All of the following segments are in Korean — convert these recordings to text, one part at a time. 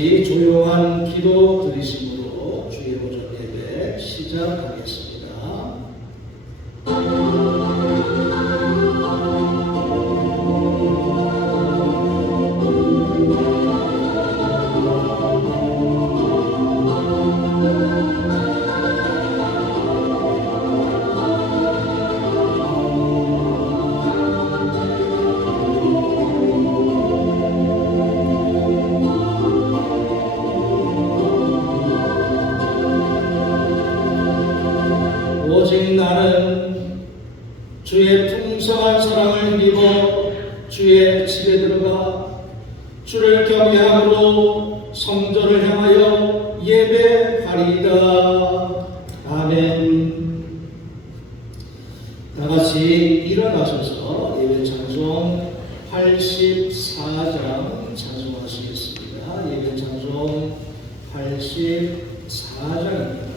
같이 조용한 기도 드리심으로 주의 오전 예배 시작하겠습니다. 오직 나는 주의 풍성한 사랑을 힘입어 주의 집에 들어가 주를 경외함으로 성전을 향하여 예배하리이다. 아멘. 다같이 일어나셔서 예배 찬송 84장 찬송하시겠습니다. 예배 찬송 84장입니다.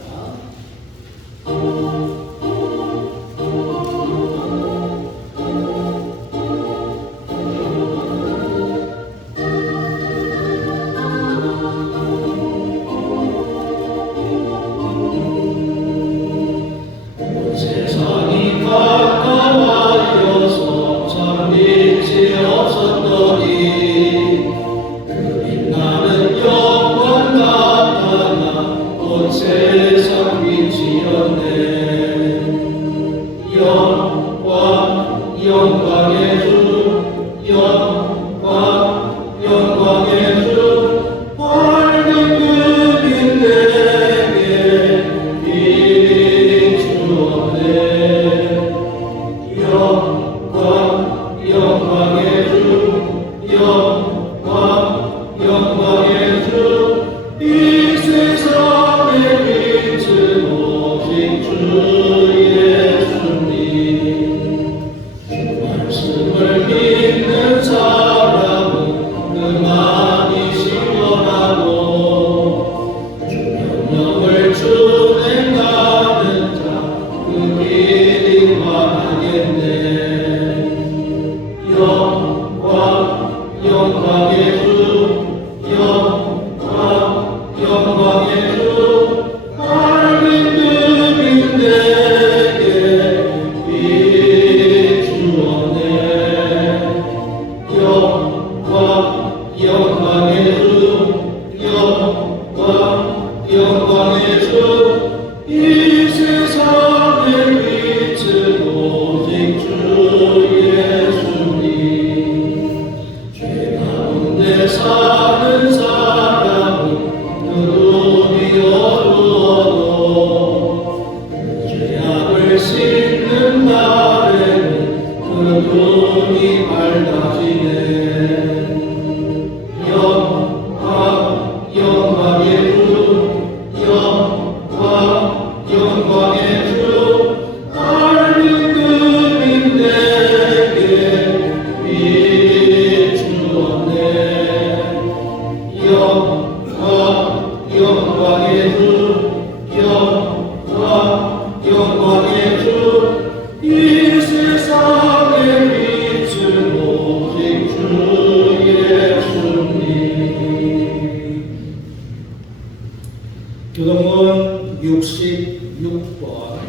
교동문 66번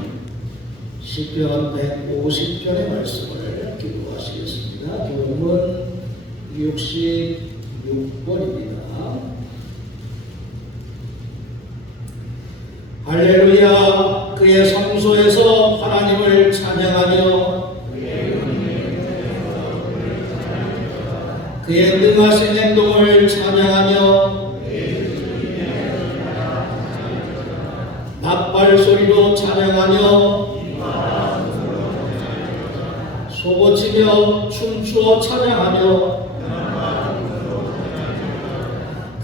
시편 150편의 말씀을 기도하시겠습니다. 교동문 66번입니다. 할렐루야. 그의 성소에서 하나님을 찬양하며 그의 능하신 행동을 찬양하며 낫발소리로 찬양하며 소고치며 춤추어 찬양하며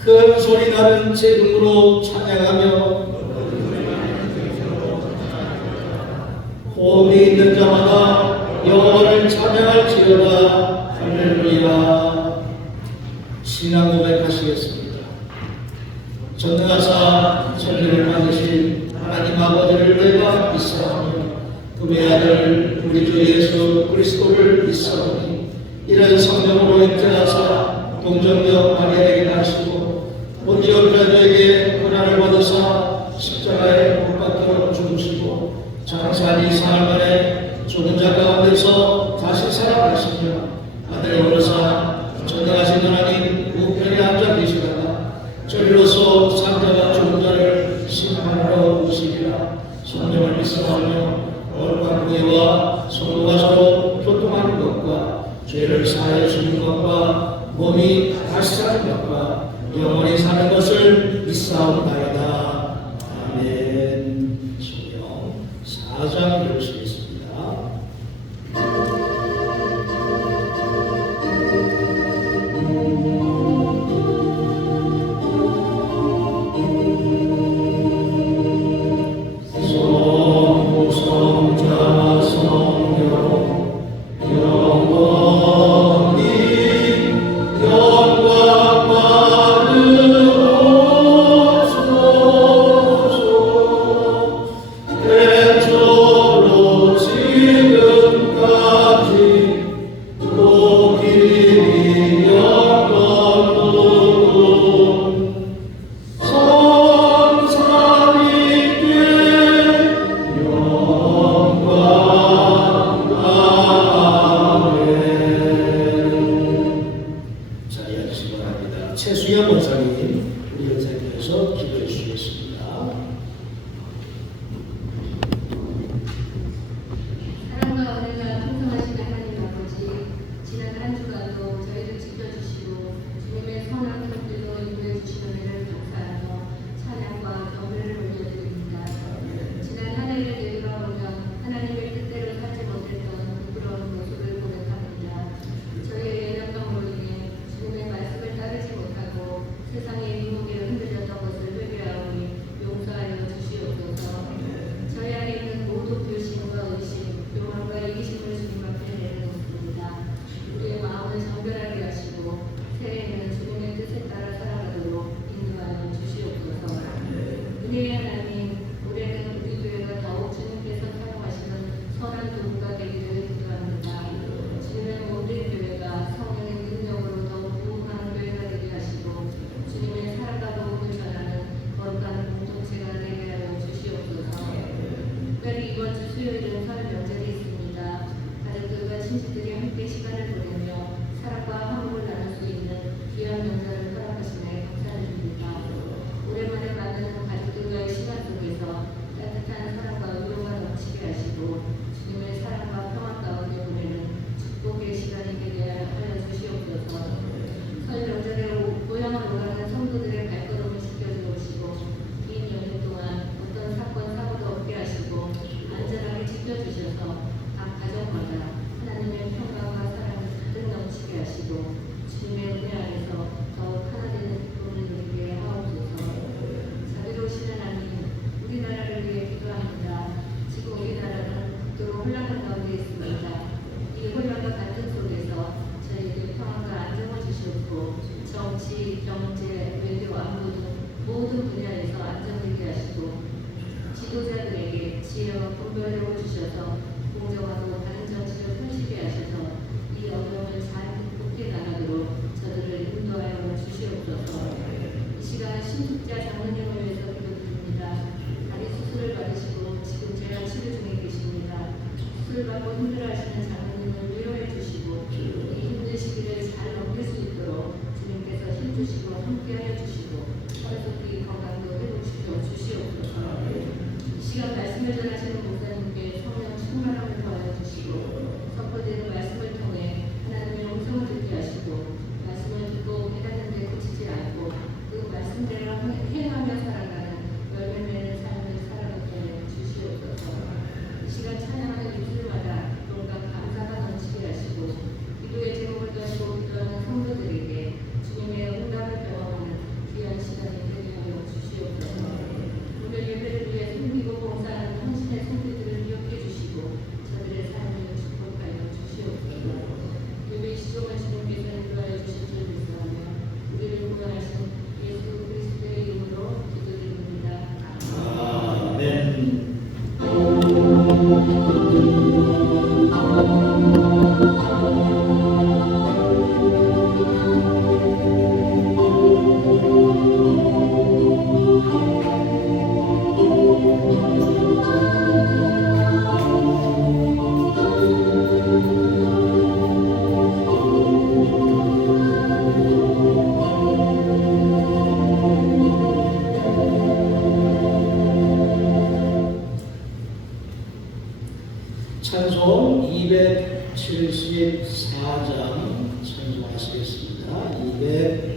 큰 소리 나는 재등으로 찬양하며 호흡이 있는 자마다 여호와를 찬양할지어다. 할렐루야. 신앙 고백하시겠습니다. 전능하사 천지를 만드신 하나님 아버지를 내가 믿사오며 그 외아들 우리 주 예수 그리스도를 믿사오니 이런 성령으로 잉태하사 동정녀 마리아에게 나시고 본디오 빌라도에게 고난을 받으사 십자가에 못 박혀 죽으시고 장사한 사흘 만에 죽은 자 가운데서 다시 살아나시며 아들의 오르사 전능하신 하나님 우편에 앉아 계시다가 저리로서 산자와 죽은 자를 심판하러 오시리라. 성령을 믿사하며 거룩한 구애와 성도가 서로 교통하는 것과 죄를 사하여 주는 것과 몸이 다시 사는 것과 영원히 사는 것을 믿사옵나이다. 아멘. 성경 4장 읽으시겠습니다. 최수영 원사님 우리 연사님께서 기도해 주시겠습니다. 사랑과 은혜가 풍성하신 하나님 아버지, 지난 한 주간도 저희를 지켜주시고 주님의 선한 손길로 인도해 주시는 은혜를 감사하며 찬양과 경배를 올려드립니다. 지난 한 해를 되돌아보면 하나님의 뜻대로 살지 못했던 부끄러운 모습을 고백합니다. 저희의 연약함으로 인해 주님의 말씀을 따르지 못하고 세상의 유혹에 흔들렸던 것을 회개하오니 용서하여 주시옵소서. 저희 안에 있는 모든 불신과 의심, 교만과 이기심을 주님 앞에 내려놓습니다. 우리의 마음을 정결하게 하시고 새해에는 주님의 뜻에 따라 살아가도록 인도하여 주시옵소서. 은혜의 하나님, 올해는 우리 교회가 더욱 주님께서 사용하시는 선한 도구가 되기를 기도합니다. 주님의 모든 교회가 성령의 능력으로 더욱 부흥하는 교회가 되게 하시고 주님의 사랑과 복음을 전하는 거룩한 공동체가 되게 하여 주시옵소서. 특별히 이번 주 수요일은 설 명절이 있습니다. 가족들과 친지들이 함께 시간을 보내며 사랑과 화목을 나눌 수 있는 귀한 명절을 허락하심에 감사드립니다. 오랜만에 만나는 가족들과의 시간 속에서 따뜻한 사랑과 위로가 넘치게 하시고 주님의 사랑과 평화 가운데 보내는 축복의 시간이 되게 하여 주시옵소서. 설 명절에 고향을 오가는 성도들의 발걸음을 지켜주시고 긴 연휴 동안 어떤 사건 사고도 없게 하시고 안전하게 지켜주셔서 각 가정마다 하나님의 평강과 사랑을 가득 넘치게 하시고 주님의 은혜 안에서 더욱 하나님의 기쁨을 누리게 하옵소서. 자비로우신 하나님, 우리나라를 위해 기도합니다. 지금 우리나라는 극도로 혼란한 가운데 있습니다. 이 혼란과 갈등 속에서 저희에게 평안과 안정을 주시옵고 정치, 경제, 외교, 안보 등 모든 분야에서 안정되게 하시고 지도자들에게 지혜와 분별력을 주셔서 공정하고 바른 정치를 펼치게 하셔서 이 어려움을 잘 극복해 나가도록 저들을 인도하여 주시옵소서. 이 시간 신숙자 장로님을 위해서 기도드립니다. 다리 수술을 받으시고 지금 재활 치료 중에 계십니다. 수술 받고 힘들어하시는 장로님을 위로해 주시고 이 힘든 시기를 잘 넘길 수 있도록 주님께서 힘주시고 함께하여 주시고 허리속기 건강도 회복시켜 주시옵소서. 이 시간 말씀을 전하시는 목사님께 성령 충만함을 더하여 주시고 선포되는 말씀을 통해 하나님의 음성을 듣게 하시고 말씀을 듣고 깨닫는 데 그치지 않고 그 말씀대로 행하며 살아가는 열매 맺는 삶을 살아가게 하여 주시옵소서. 이 시간 찬양하는 입술마다 뭔가 감사가 넘치게 하시고 기도의 제목을 가지고 기도하는 성도들에게 주님의 응답을 경험하는 귀한 시간이 되게 하여 주시옵소서. 오늘 예배를 위해 숨기고 봉사하는 당신의 성도들을 기억해 주시고 저들의 삶을 축복하여 주시옵소서. 예배 시종을 주님께서 인도하여 주실 줄 믿사오며 우리를 구원하신 예수 그리스도의 이름으로 기도드립니다. 아멘. 474장입니다.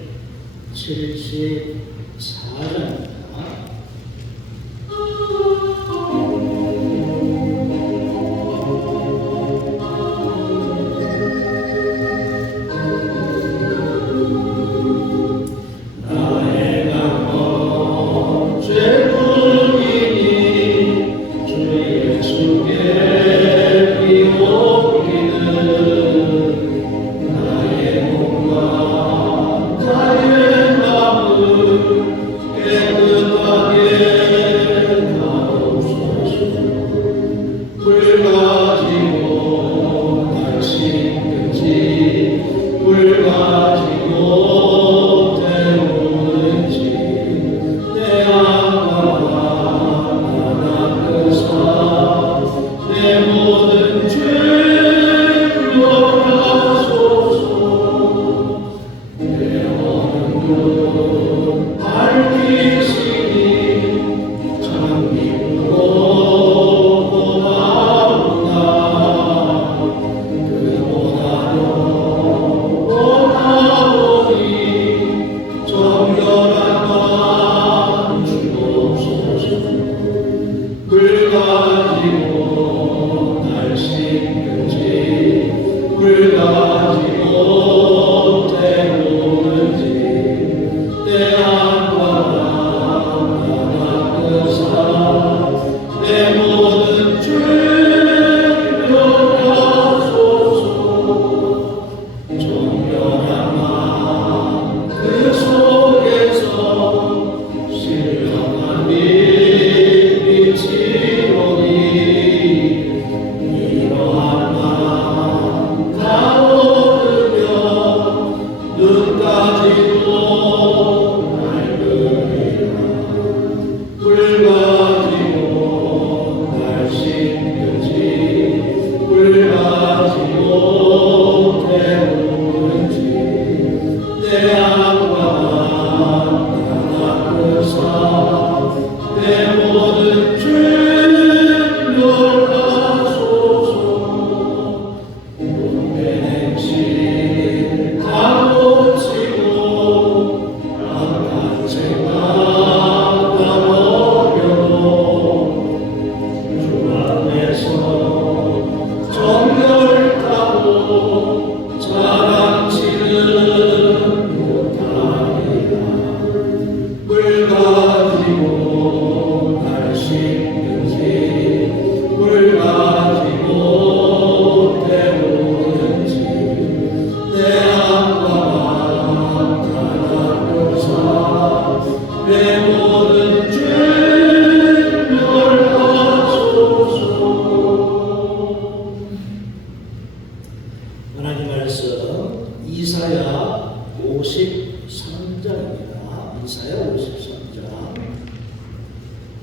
하나님 말씀 이사야 53장입니다. 이사야 53장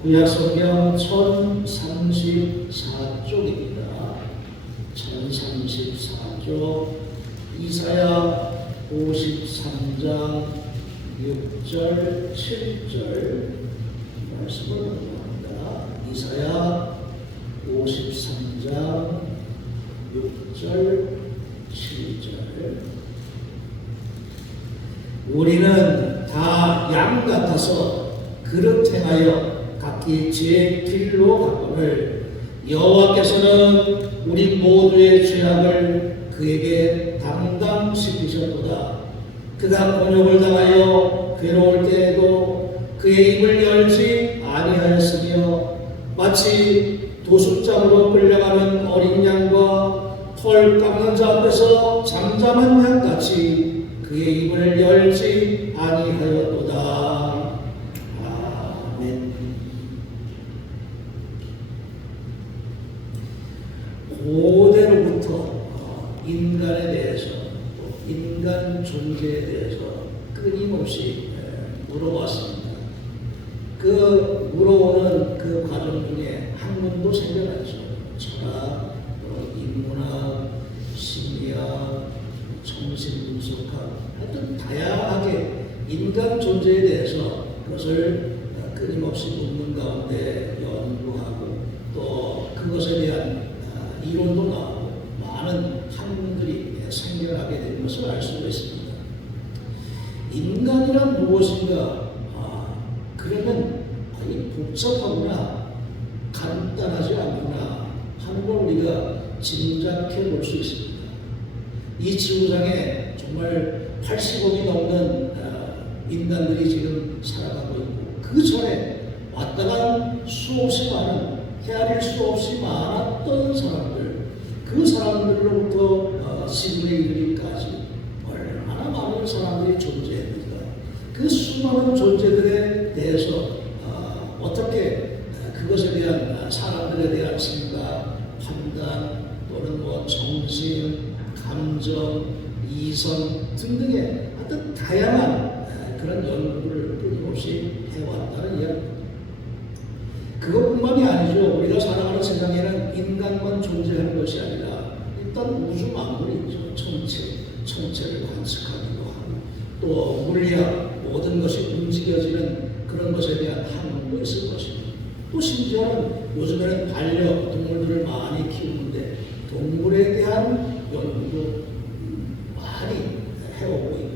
구약성경 1034쪽입니다. 1034쪽 이사야 53장 6절 7절 말씀을 합니다. 이사야 53장 6절 7절 우리는 다 양 같아서 그릇 행하여 각기 제 길로 가거늘 여호와께서는 우리 모두의 죄악을 그에게 담당시키셨도다. 그가 곤욕을 당하여 괴로울 때에도 그의 입을 열지 아니하였으며 마치 도숫장으로 끌려가는 어린 양과 털 깎는 자 앞에서 잠잠한 양같이 그의 입을 열지 아니하였도다. 아멘. 고대로부터 인간에 대해서 인간 존재에 대해서 끊임없이 물어봤습니다. 그 물어오는 그 과정 중에 학문도 생겨났죠. 철학, 인문학, 심리학, 정신분석학, 하여튼 다양하게 인간 존재에 대해서 그것을 끊임없이 묻는 가운데 연구하고 또 그것에 대한 이론도 나오고 많은 학문들이 생겨나게 된 것을 알 수가 있습니다. 인간이란 무엇인가? 그러면 이 복잡하구나, 간단하지 않구나 하는 걸 우리가 짐작해 볼 수 있습니다. 이 지구상에 정말 80억이 넘는 인간들이 지금 살아가고 있고, 그 전에 왔다 간 수없이 많은, 헤아릴 수 없이 많았던 사람들, 그 사람들로부터 지금에 이르기까지 얼마나 많은 사람들이 존재합니다. 그 수많은 존재들에 대해서 어떻게 그것에 대한 사람들에 대한 생각, 판단 또는 뭐 정신, 감정, 이성 등등의 어떤 다양한 그런 연구를 끊임없이 해왔다는 이야기. 그것뿐만이 아니죠. 우리가 살아가는 세상에는 인간만 존재하는 것이 아니라 일단 우주 만물이 있죠. 천체를 관측하기도 하고, 또 물리학 모든 것이 움직여지는 그런 것에 대한 학문도 있을 것이고, 또 심지어는 요즘에는 반려동물들을 많이 키우는데 동물에 대한 연구도 많이 해오고 있고,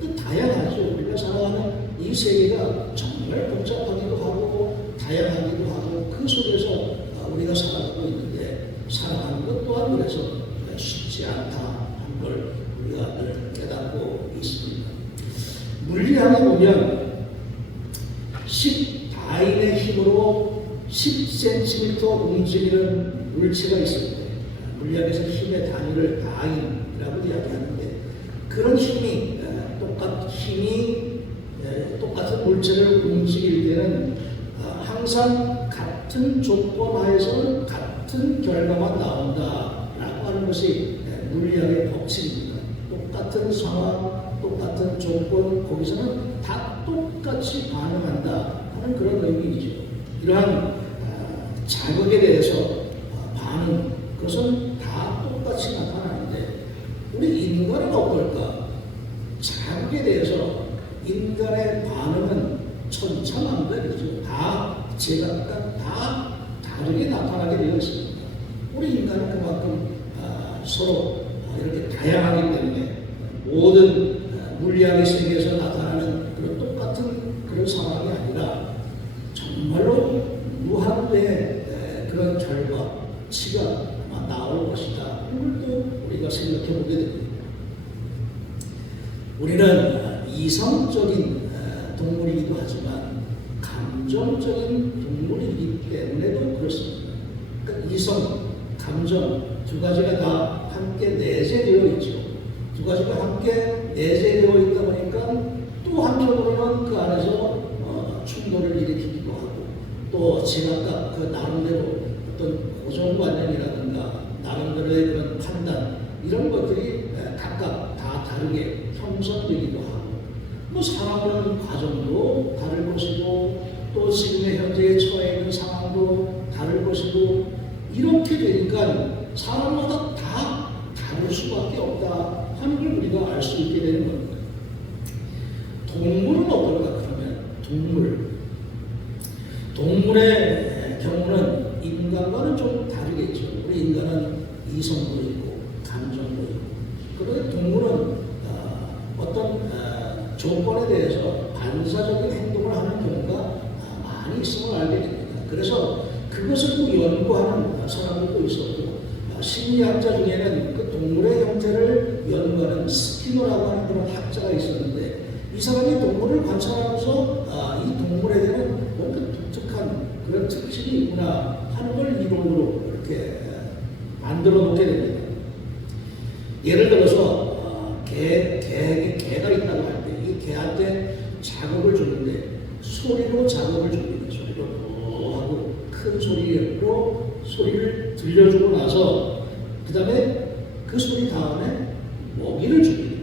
또 다양하죠. 우리가 살아가는 이 세계가 정말 복잡하기도 하고 다양하기도 하고, 그 속에서 우리가 살아가고 있는데 살아가는 것 또한 그래서 쉽지 않다 하는 걸 우리가 늘 깨닫고 있습니다. 물리학에 보면 10다인의 힘으로 10cm 움직이는 물체가 있습니다. 물리학에서 힘의 단위를 다인이라고 이야기하는데, 그런 힘이 똑같은 물체를 움직일 때는 항상 같은 조건 하에서 같은 결과만 나온다라고 하는 것이 물리학의 법칙입니다. 똑같은 상황, 똑같은 조건, 거기서는 다 똑같이 반응한다 하는 그런 의미이죠. 이러한 자극에 대해서 반응, 그것은 다 똑같이 나타나는데 우리 인간은 어떨까? 자극에 대해서 인간의 반응은 천차만별이죠. 다 제각각 다 다르게 나타나게 되어 있습니다. 우리 인간은 그만큼 서로 이렇게 다양하기 때문에 모든 물리학의 세계에서 나타나는 그런 똑같은 그런 상황이 아니라 정말로 무한대의 그런 결과치가 나올 것이다. 이걸 또 우리가 생각해 보게 됩니다. 우리는 이성적인 동물이기도 하지만 감정적인 동물이기 때문에도 그렇습니다. 그러니까 이성, 감정 두 가지가 다 함께 내재되어 있죠. 두 가지가 함께 내재되어 있다 보니까 또 한편으로는 그 안에서 충돌을 일으키기도 하고, 또 제각각 그 나름대로 어떤 고정관념이라든가 나름대로의 그런 판단, 이런 것들이 각각 다 다르게 형성되기도 하고, 뭐 살아가는 과정도 다를 것이고, 또 지금의 현재에 처해 있는 상황도 다를 것이고, 이렇게 되니까 사람마다 다 다를 수밖에 없다 하는 걸 우리가 알 수 있게 되는 겁니다. 동물은 어떨까 그러면 동물의 경우는 인간과는 좀 다르겠죠. 우리 인간은 이성도 있고 감정도 있고, 그런데 동물은 어떤 조건에 대해서 반사적인 행동을 하는 경우가 많이 있음을 알게 됩니다. 그래서 그것을 또 연구하는 사람들도 있었고, 심리학자 중에는 그 동물의 형태를 연구하는 스키너라고 하는 그런 학자가 있었는데, 이 사람이 동물을 관찰하면서 이 동물에 대한 뭔가 독특한 그런 특징이 있구나 하는 걸 이론으로 이렇게 만들어 놓게 됩니다. 예를 들어서 개가 있다고 할 때 이 개한테 자극을 주는데 소리로 자극을 줍니다. 소리로 하고 큰 소리를 들려주고 나서 그 다음에 그 소리 다음에 먹이를 줍니다.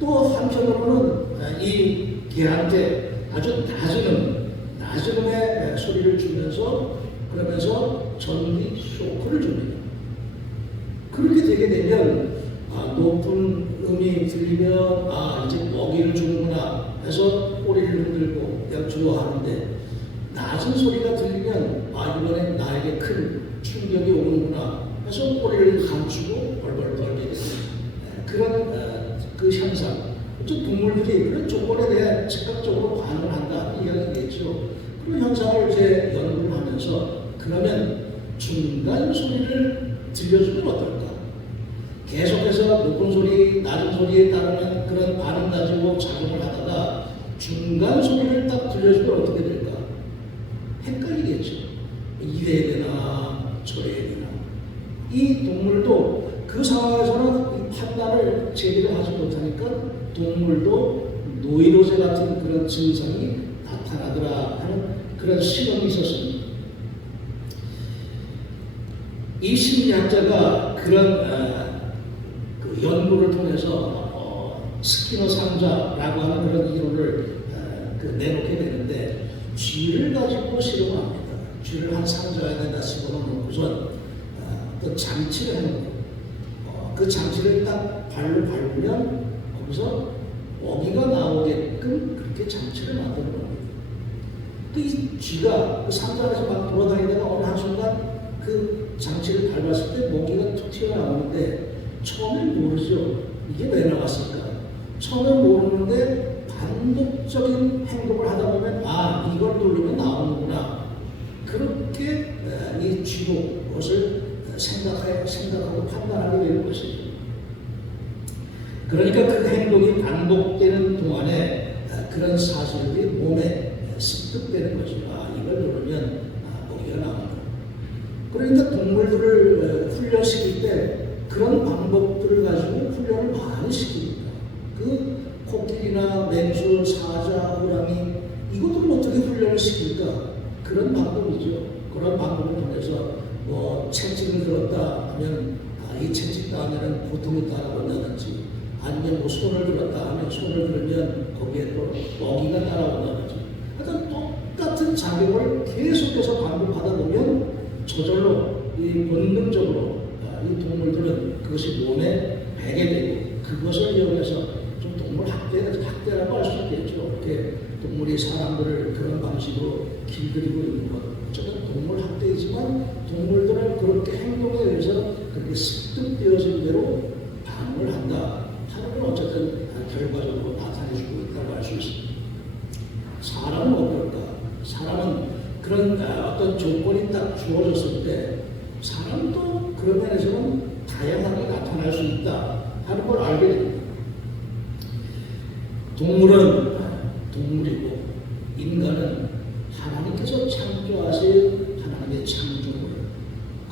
또 한편으로는 이 개한테 아주 낮은 음의 소리를 주면서 그러면서 전기 쇼크를 줍니다. 그렇게 되게 되면 높은 음이 들리면 이제 먹이를 주는구나 해서 꼬리를 흔들고 좋아하는데, 낮은 소리가 들리면 이번엔 나에게 큰 충격이 오는구나 해서 꼬리를 감추고 벌벌 떨게 됩니다. 그런 그 현상, 어쨌든 동물들이 그런 조건에 대해 즉각적으로 반응을 한다는 이야기겠죠. 그런 현상을 제 연구를 하면서 그러면 중간 소리를 들려주면 어떨까? 계속해서 높은 소리, 낮은 소리에 따르는 그런 반응 가지고 작용을 하다가 중간 소리를 딱 들려주면 어떻게 될까? 헷갈리겠죠. 이래야 되나 저래야 되나. 이 동물도 그 상황에서는 이 판단을 제대로 하지 못하니까 동물도 노이로제 같은 그런 증상이 나타나더라 하는 그런 실험이 있었습니다. 이 심리학자가 그런 그 연구를 통해서 스키너 상자라고 하는 그런 이론을 내놓게 되는데 쥐를 가지고 실험합니다. 쥐를 한 상자에다 집어넣고선 어떤 장치를 해놓고 그 장치를 딱 발로 밟으면 거기서 먹이가 나오게끔 그렇게 장치를 만드는 겁니다. 또 이 쥐가 그 상자 안에서 막 돌아다니다가 어느 한순간 그 장치를 밟았을 때 먹이가 툭 튀어나오는데 처음엔 모르죠. 이게 왜 나왔을까? 처음엔 모르는데 반복적인 행동을 하다 보면 아 이걸 누르면 나오는구나. 그렇게 이 쥐도 그것을 생각하고 판단하게 되는 것이죠. 그러니까 그 행동이 반복되는 동안에 그런 사실들이 몸에 습득되는 거죠. 아 이걸 누르면 먹이가 나온다. 그러니까 동물들을 훈련시킬 때 그런 방법들을 가지고 훈련을 많이 시킵니다. 그 코끼리나 맹수, 사자, 호랑이 이것들을 어떻게 훈련을 시킬까? 그런 방법이죠. 그런 방법을 통해서 뭐 채찍을 들었다 하면 이 채찍 다음에는 고통이 따라온다든지 아니면 뭐 손을 들었다 하면 손을 들으면 거기에 또 먹이가 따라온다든지 하여튼 똑같은 작용을 계속해서 반복하다 보면 저절로 이 본능적으로 이 동물들은 그것이 몸에 배게 되고 그것을 이용해서 좀 동물 학대라고 할 수 있겠죠. 이렇게 동물이 사람들을 그런 방식으로 길들이고 있는 것. 어쨌든 동물 학대이지만 동물들은 그렇게 행동에 의해서 그렇게 습득되어진 대로 반응을 한다 하는 건 어쨌든 결과적으로 나타내주고 있다고 할 수 있습니다. 사람은 어떨까? 사람은 그런 어떤 조건이 딱 주어졌을 때 사람도 그런 면에서는 다양하게 나타날 수 있다 하는 걸 알게 됩니다. 동물은 동물이고 인간은 하나님께서 창조하신 하나님의 창조물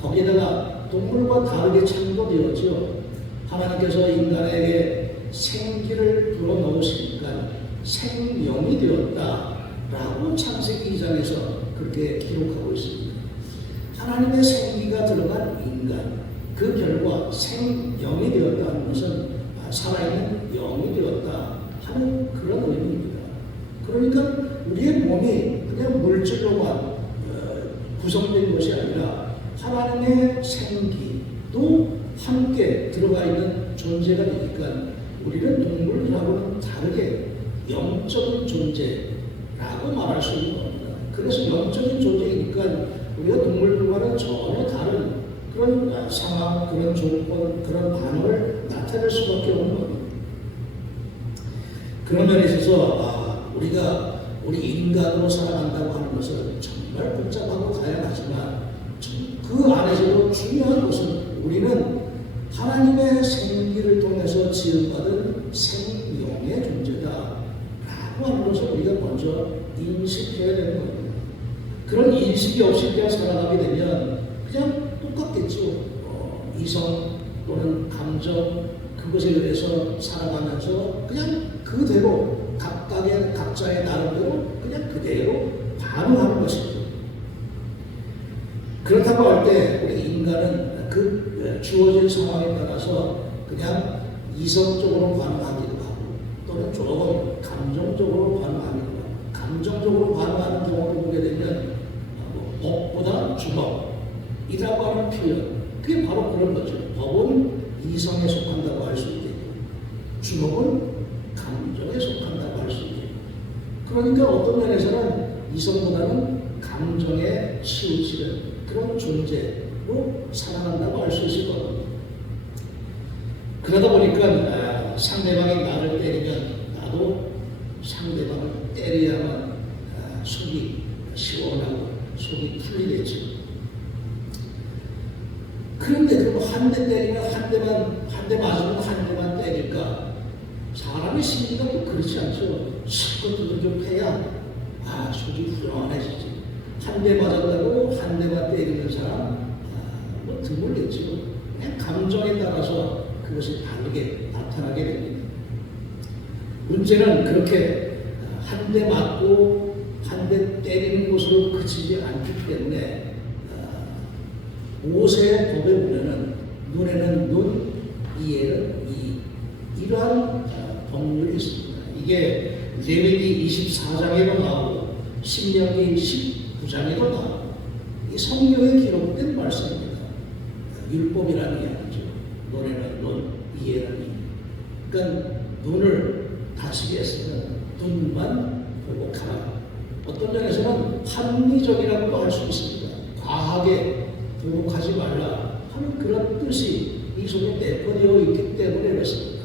거기에다가 동물과 다르게 창조되었죠. 하나님께서 인간에게 생기를 불어넣으시니까 생명이 되었다라고 창세기 2장에서 그렇게 기록하고 있습니다. 하나님의 생기가 들어간 인간 그 결과 생명이 되었다는 것은 살아있는 영이 되었다 하는 그런 의미입니다. 그러니까 우리의 몸이 그냥 물질로만 구성된 것이 아니라 하나님의 생기도 함께 들어가 있는 존재가 되니까 우리는 동물들하고는 다르게 영적인 존재라고 말할 수 있는 겁니다. 그래서 영적인 존재이니까 우리가 동물들과는 전혀 다른 그런 상황, 그런 조건, 그런 반응을 나타낼 수밖에 없는 겁니다. 그런 면에 있어서 우리 인간으로 살아간다고 하는 것은 정말 복잡하고 다양하지만 그 안에서도 중요한 것은 우리는 하나님의 생기를 통해서 지음받은 생명의 존재다라고 하는 것을 우리가 먼저 인식해야 되는 겁니다. 그런 인식이 없이 그냥 살아가게 되면 그냥 똑같겠죠. 이성 또는 감정 그것에 의해서 살아가면서 그냥 그대로 각자의 나름대로 그냥 그대로 반응하는 것이죠. 그렇다고 할 때 우리 인간은 그 주어진 상황에 따라서 그냥 이성적으로 반응하기도 하고 또는 조금 감정적으로 반응하기도 하고 감정적으로 반응하는 경우를 보게 되면 법보다 주먹이라고 하는 표현 그게 바로 그런 거죠. 법은 이성에 속한다고 할 수 있겠고 주먹은 감정에 속한다고 할 수 있겠고 그러니까 어떤 면에서는 이성보다는 감정에 치우치는 그런 존재로 살아간다고 할 수 있을 겁니다. 그러다 보니까 상대방이 나를 때리면 나도 상대방을 때려야만 속이 시원하고 속이 풀리겠죠. 그런데 그럼 한 대 때리면 한 대 맞으면 한 대만 때릴까? 사람의 심리가 또 그렇지 않죠. 실컷 좀 해야 속이 후련해지지. 한 대 맞았다고 한 대만 때리는 사람 뭐 드물겠죠. 그냥 감정에 따라서 그것이 다르게 나타나게 됩니다. 문제는 그렇게 한 대 맞고 한 대 때리는 것으로 그치지 않기 때문에 모세의 법에 보면은 눈에는 눈, 이에는 이 이러한 법률이 있습니다. 이게 레위기 24장에도 나오고 신명기 19장에도 나오고 이 성경에 기록된 말씀입니다. 율법이라는 이야기죠. 눈에는 눈, 이에는 이. 그러니까 눈을 다치게 했으면 눈만 보복하라. 어떤 면에서는 합리적이라고 할 수 있습니다. 과하게 보복하지 말라 하는 그런 뜻이 이 속에 내포되어 있기 때문에 그렇습니다.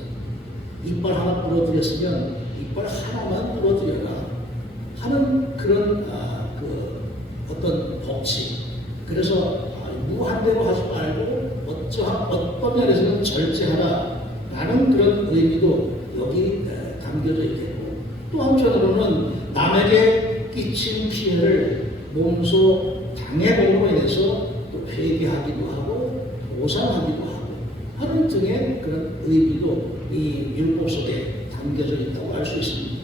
이빨 하나 부러뜨렸으면 이빨 하나만 부러뜨려라 하는 그런 어떤 법칙. 그래서 무한대로 하지 말고 어떤 면에서는 절제하라 라는 그런 의미도 여기 담겨져 있겠고, 또 한편으로는 남에게 끼친 피해를 몸소 당해봄으로 인해서 또 회개하기도 하고 보상하기도 하고 하는 등의 그런 의미도 이 율법 속에 담겨져 있다고 할 수 있습니다.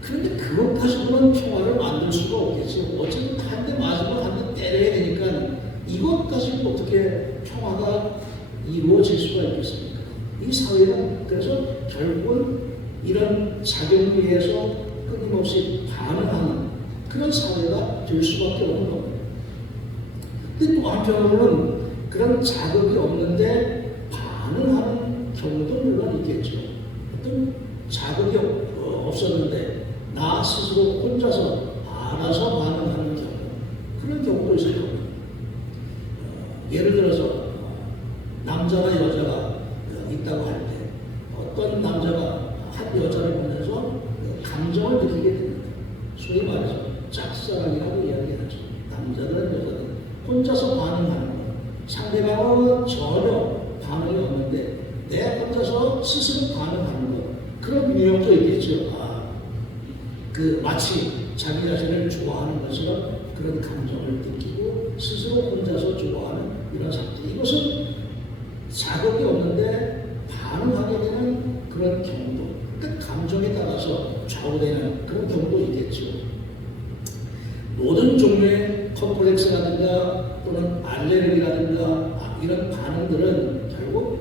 그런데 그것 가지고는 평화를 만들 수가 없겠죠. 어쨌든 한 대 맞으면 한 대 때려야 되니까 이것 가지고 어떻게 평화가 이루어질 수가 있겠습니까? 이 사회는 그래서 결국은 이런 작용리에서 끊임없이 반응하는 그런 사회가 될 수밖에 없는 겁니다. 근데 또 한편으로는 그런 자극이 없는데 반응하는 경우도 물론 있겠죠. 어떤 자극이 없었는데 나 스스로 혼자서 알아서 반응하는 경우, 그런 경우도 있을 겁니다. 예를 들어서 남자나 여자가 있다고 할 때 어떤 남자가 한 여자를 보면서 감정을 느끼게 됩니다. 소위 말해서 짝사랑이라고 이야기하죠. 남자든 여자든 혼자서 반응하는 것, 상대방은 전혀 반응이 없는데 내 혼자서 스스로 반응하는 것, 그런 유형도 있겠죠. 마치 자기 자신을 좋아하는 것처럼 그런 감정을 느끼고 스스로 혼자서 좋아하는 이런 상태. 이것은 자극이 없는데 반응하게 되는 그런 경우도, 그러니까 감정에 따라서 좌우되는 그런 경우도 있겠죠. 모든 종류의 컴플렉스라든가 또는 알레르기라든가 이런 반응들은 결국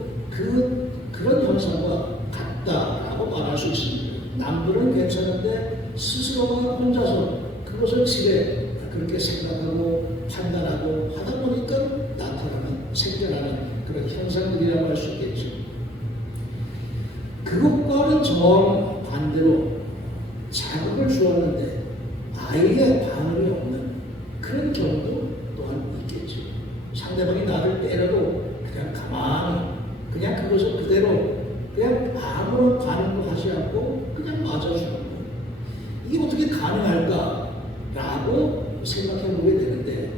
그런 현상과 같다라고 말할 수 있습니다. 남들은 괜찮은데 스스로가 혼자서 그것을 집에 그렇게 생각하고 판단하고 하다 보니까 나타나는, 생겨나는 그런 현상들이라고 할 수 있겠죠. 그것과는 정반대로 자극을 주었는데 아예 반응이 없는 그런 경우도 또한 있겠죠. 상대방이 나를 때려도 그냥 가만히 그냥 그것을 그대로 그냥 아무런 반응도 하지 않고 그냥 맞아주는 거예요. 이게 어떻게 가능할까라고 생각해 보게 되는데,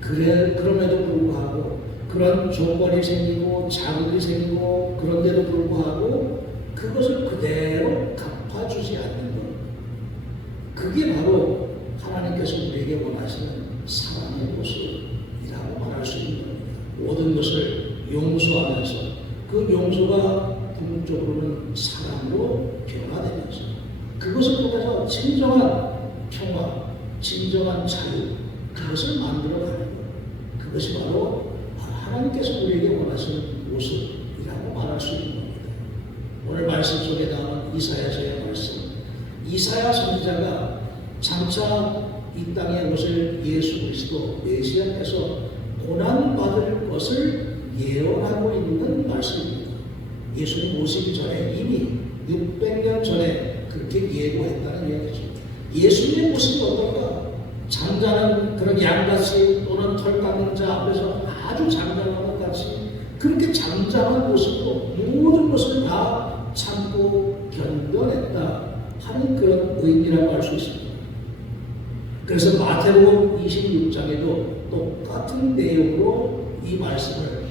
그럼에도 불구하고 그런 조건이 생기고 자극이 생기고 그런데도 불구하고 그것을 그대로 갚아주지 않는 것, 그게 바로 하나님께서 우리에게 원하시는 사랑의 모습이라고 말할 수 있는 겁니다. 모든 것을 용서하면서 그 용서가 궁극적으로는 사랑으로 변화되면서 그것을 통해서 진정한 평화, 진정한 자유, 그것을 만들어가는 것, 그것이 바로 하나님께서 우리에게 원하시는 모습이라고 말할 수 있는 겁니다. 오늘 말씀 속에 나오는 이사야서의 말씀, 이사야 선지자가 장차 이 땅에 오실 예수 그리스도 메시아께서 고난받을 것을 예언하고 있는 말씀입니다. 예수님 오시기 전에 이미 600년 전에 그렇게 예고했다는 이야기죠. 예수님의 모습이 어떤가? 잠자는 그런 양같이 또는 털 깎는 자 앞에서 아주 잠잠한 것 같이 그렇게 잠잠한 모습으로 모든 것을 다 참고 견뎌냈다 하는 그런 의미라고 할 수 있습니다. 그래서 마태복음 26장에도 똑같은 내용으로 이 말씀을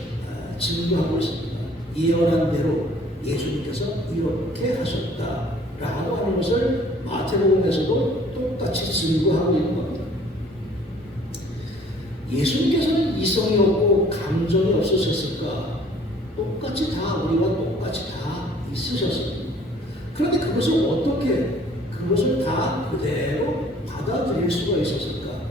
증거하고 있습니다. 예언한 대로 예수님께서 이렇게 하셨다라고 하는 것을 마태복음에서도 똑같이 증거하고 있는 겁니다. 예수님께서는 이성이 없고 감정이 없으셨을까? 똑같이 다 우리가 똑같이 다 있으셨습니다. 그런데 그것을 어떻게 그것을 다 그대로 받아들일 수가 있었을까?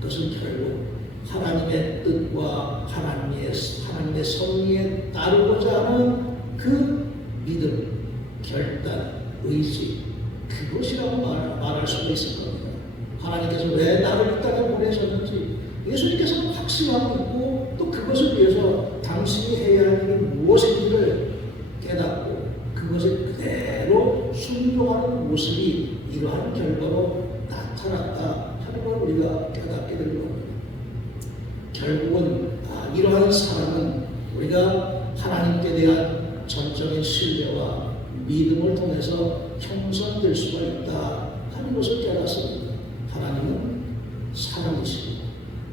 그것은 결국 하나님의 뜻과 하나님의 섭리에 따르고자 하는 그 믿음, 결단, 의지, 그것이라고 말할 수가 있을 겁니다. 하나님께서 왜 나를 이 땅에 보내셨는지 예수님께서는 확신하고 있고 또 그것을 위해서 당신이 해야 할 일이 무엇인지를 깨닫고 그것을 그대로 순종하는 모습이 이러한 결과로 나타났다 하는 걸 우리가 깨닫게 될 겁니다. 결국은 이러한 사랑은 우리가 하나님께 대한 전적인 신뢰와 믿음을 통해서 형성될 수가 있다 하는 것을 깨닫습니다. 하나님은 사랑이시고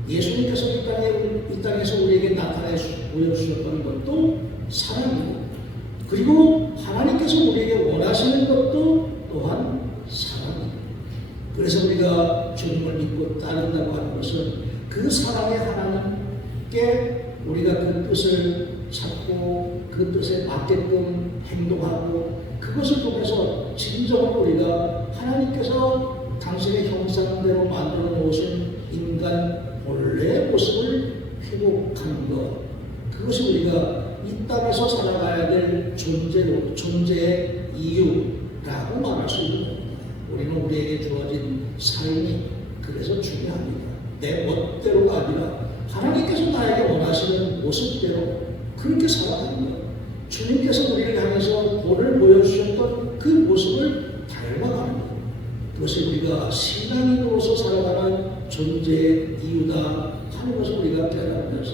예수님께서 이 땅에서 우리에게 나타내 보여주셨던 것도 사랑이고 그리고 하나님께서 우리에게 원하시는 것도 또한 사랑이고 그래서 우리가 주님을 믿고 따른다고 하는 것은 그 사랑의 하나님께 우리가 그 뜻을 찾고 그 뜻에 맞게끔 행동하고 그것을 통해서 진정으로 우리가 하나님께서 당신의 형상대로 만들어 놓으신 인간 본래의 모습을 회복하는 것 그것이 우리가 이 땅에서 살아가야 될 존재의 이유라고 말할 수 있는 겁니다. 우리는 우리에게 주어진 삶이 그래서 중요합니다. 내 멋대로가 아니라 하나님께서 나에게 원하시는 모습대로 그렇게 살아가는 것 주님께서 우리를 향해서 본을 보여주셨던 그 모습을 닮아가는 것 그것이 우리가 신앙인으로서 살아가는 존재의 이유다 하는 것을 우리가 깨달으면서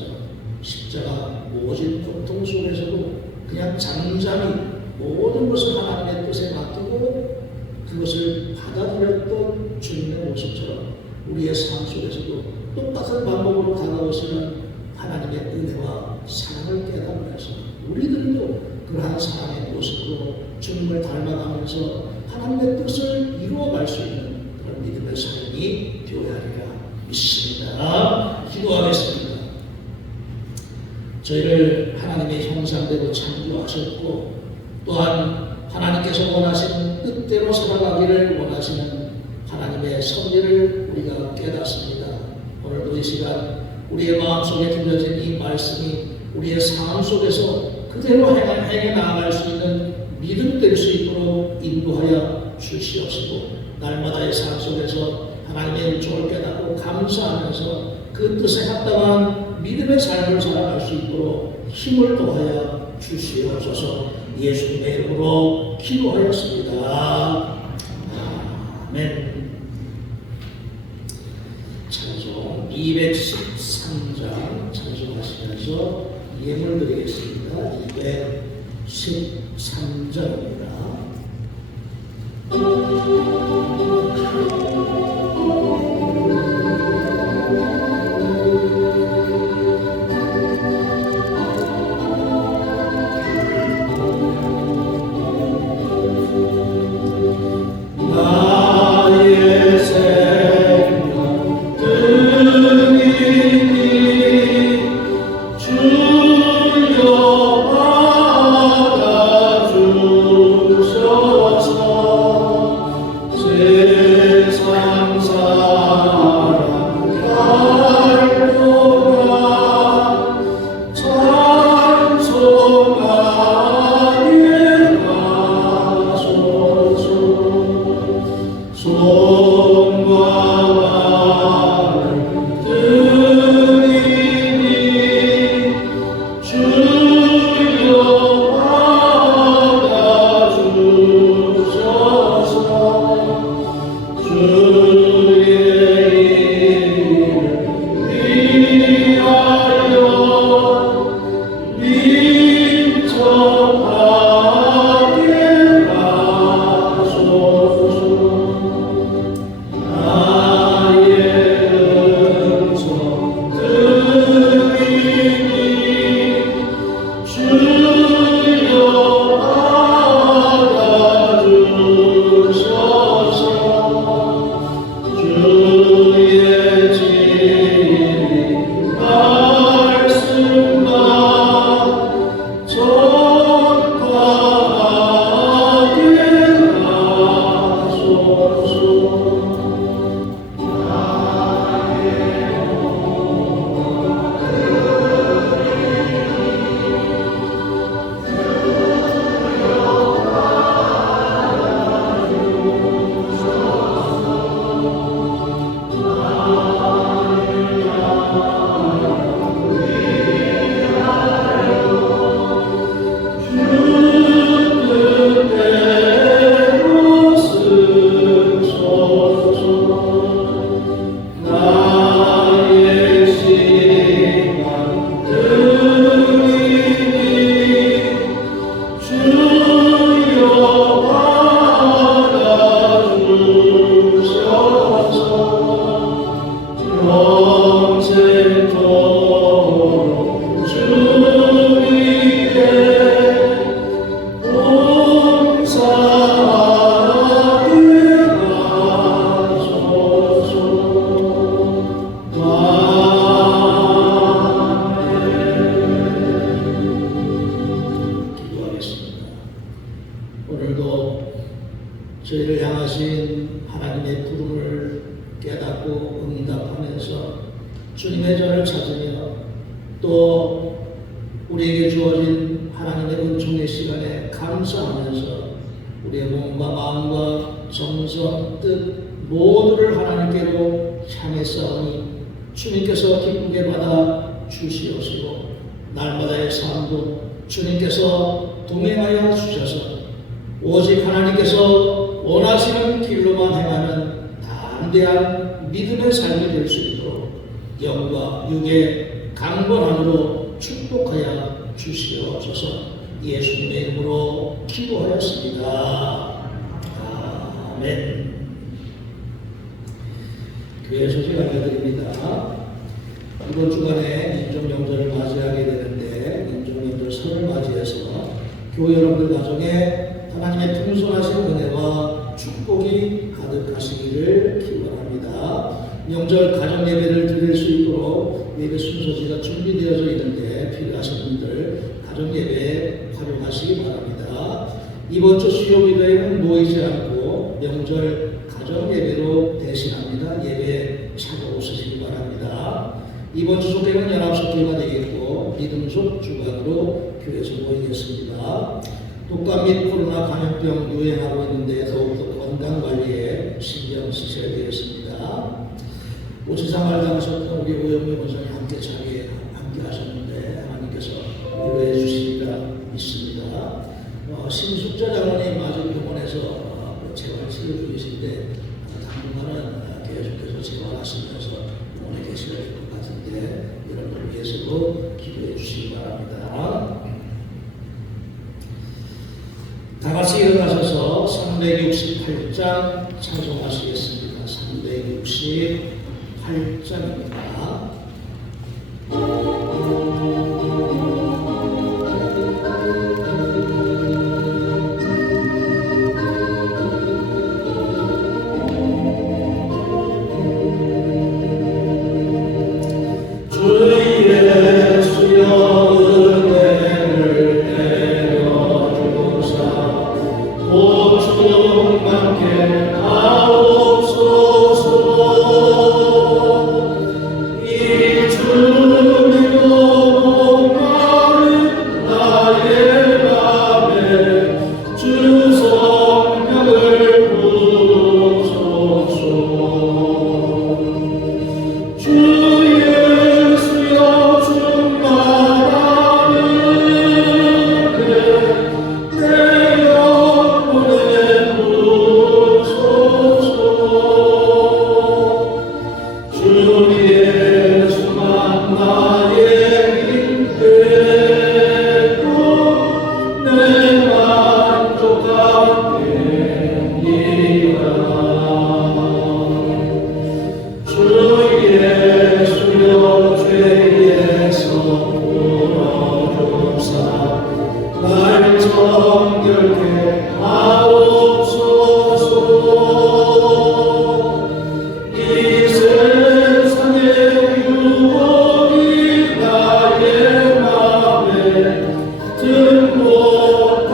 십자가 모진 고통 속에서도 그냥 잠잠히 모든 것을 하나님의 뜻에 맡기고 그것을 받아들였던 주님의 모습처럼 우리의 삶 속에서도 똑같은 방법으로 다가오시는 하나님의 은혜와 사랑을 깨달으면서 우리들도 그러한 사랑의 모습으로 주님을 닮아가면서 하나님의 뜻을 이루어갈 수 있는 그런 믿음의 삶이 되어야 하리라 믿습니다. 기도하겠습니다. 저희를 하나님의 형상대로 창조하셨고 또한 하나님께서 원하시는 뜻대로 살아가기를 원하시는 하나님의 섭리를 우리가 깨닫습니다. 오늘도 이 시간 우리의 마음속에 들려진 이 말씀이 우리의 삶 속에서 그대로 행해 나아갈 수 있는 믿음 될 수 있도록 인도하여 주시옵시고 날마다의 삶 속에서 하나님의 은총을 깨닫고 감사하면서 그 뜻에 합당한 믿음의 삶을 살아갈 수 있도록 힘을 더하여 주시옵소서. 예수님의 이름으로 기도하였습니다. 아멘. 찬송 213장 찬송하시면서 예물 드리겠습니다. 213장입니다. 세상 오늘도 저희를 향하신 하나님의 부름을 깨닫고 응답하면서 주님의 전을 찾으며 또 우리에게 주어진 하나님의 은총의 시간에 감사하면서 우리의 몸과 마음과 정성, 뜻 모두를 하나님께로 향했사오니 주님께서 기쁘게 받아 주시옵시고 날마다의 삶도 주님께서 동행하여 주셔서 오직 하나님께서 원하시는 길로만 행하는 담대한 믿음의 삶이 될 수 있도록 영과 육의 강건함으로 축복하여 주시옵소서. 예수님의 이름으로 기도하였습니다. 아멘. 교회 소식 알려드립니다. 이번 주간에 인종명절을 맞이하게 되는데 인종명절 설을 맞이해서 교회 여러분들 가정에 하나님의 풍성하신 은혜와 축복이 가득하시기를 기원합니다. 명절 가정 예배를 드릴 수 있도록 예배 순서지가 준비되어져 있는데 필요하신 분들 가정 예배에 활용하시기 바랍니다. 이번 주 수요일에는 모이지 않고 명절 가정 예배로 대신합니다. 예배에 찾아오시기 바랍니다. 이번 주 속에는 연합속회가 되겠고 믿음속 주간으로 교회에서 모이겠습니다. 독감 및 코로나 감염병 유행하고 있는데 더욱더 건강관리에 신경 쓰셔야 되겠습니다. 오치상을 당하셨던 우리 오영미 원장이 함께 자리에 함께 하셨는데 하나님께서 위로해 주시기가 있습니다. 신숙자 장로님 아직 병원에서 재활 치료 중이신데 당분간은 계속해서 재활하시면서 병원에 계셔야 될 것 같은데 여러분을 위해서도 기도해 주시기 바랍니다. 다 같이 일어나셔서 368장 찬송하시겠습니다. 368장입니다.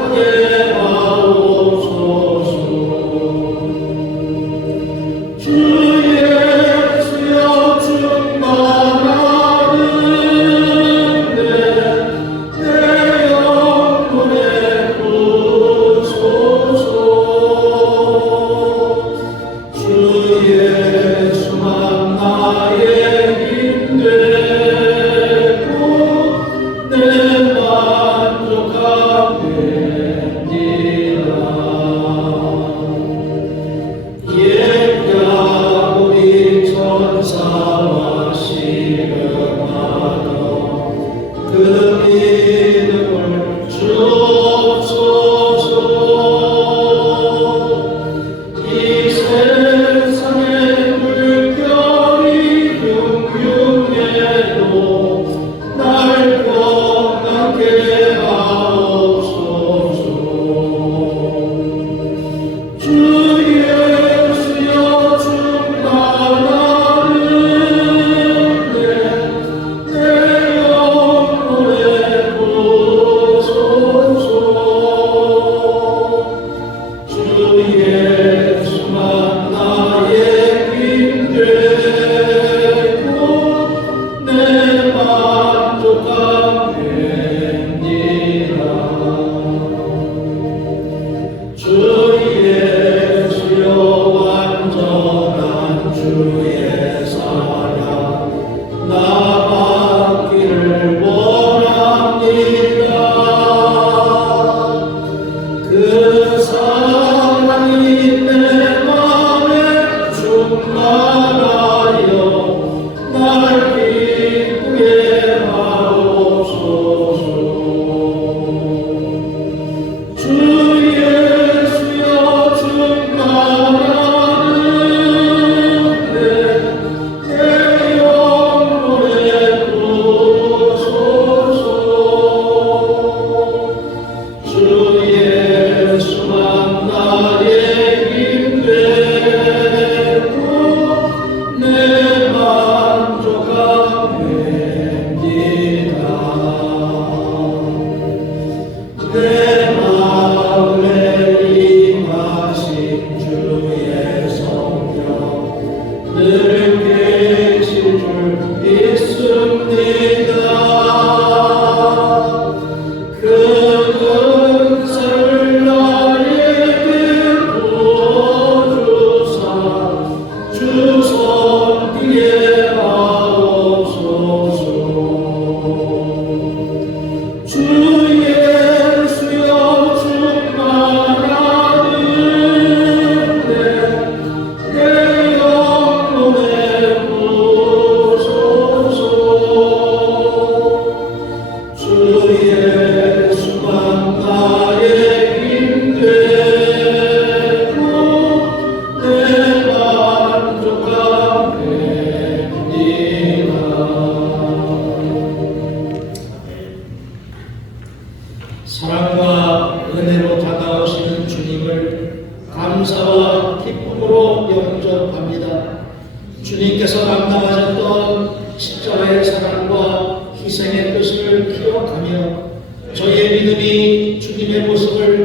못하게 하옵소서.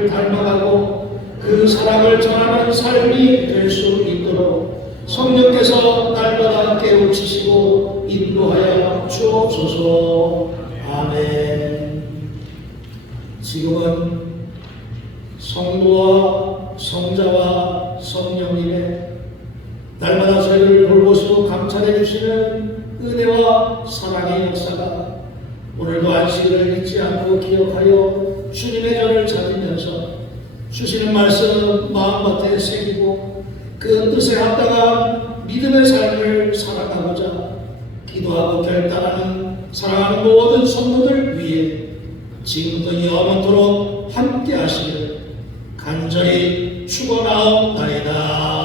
사랑을 닮아가고 그 사랑을 전하는 삶이 될 수 있도록 성령께서 날마다 깨우치시고 인도하여 주옵소서. 아멘. 지금은 성부와 성자와 성령님의 날마다 저희를 돌보시고 감찰해 주시는 은혜와 사랑의 역사가 오늘도 안식일을 잊지 않고 기억하여 주님의 전을 찾으면서 주시는 말씀 마음밭에 새기고 그 뜻에 합당한 믿음의 삶을 살아가고자 기도하고 결단하는 사랑하는 모든 성도들 위해 지금도 영원토록 함께 하시기를 간절히 축원하옵나이다.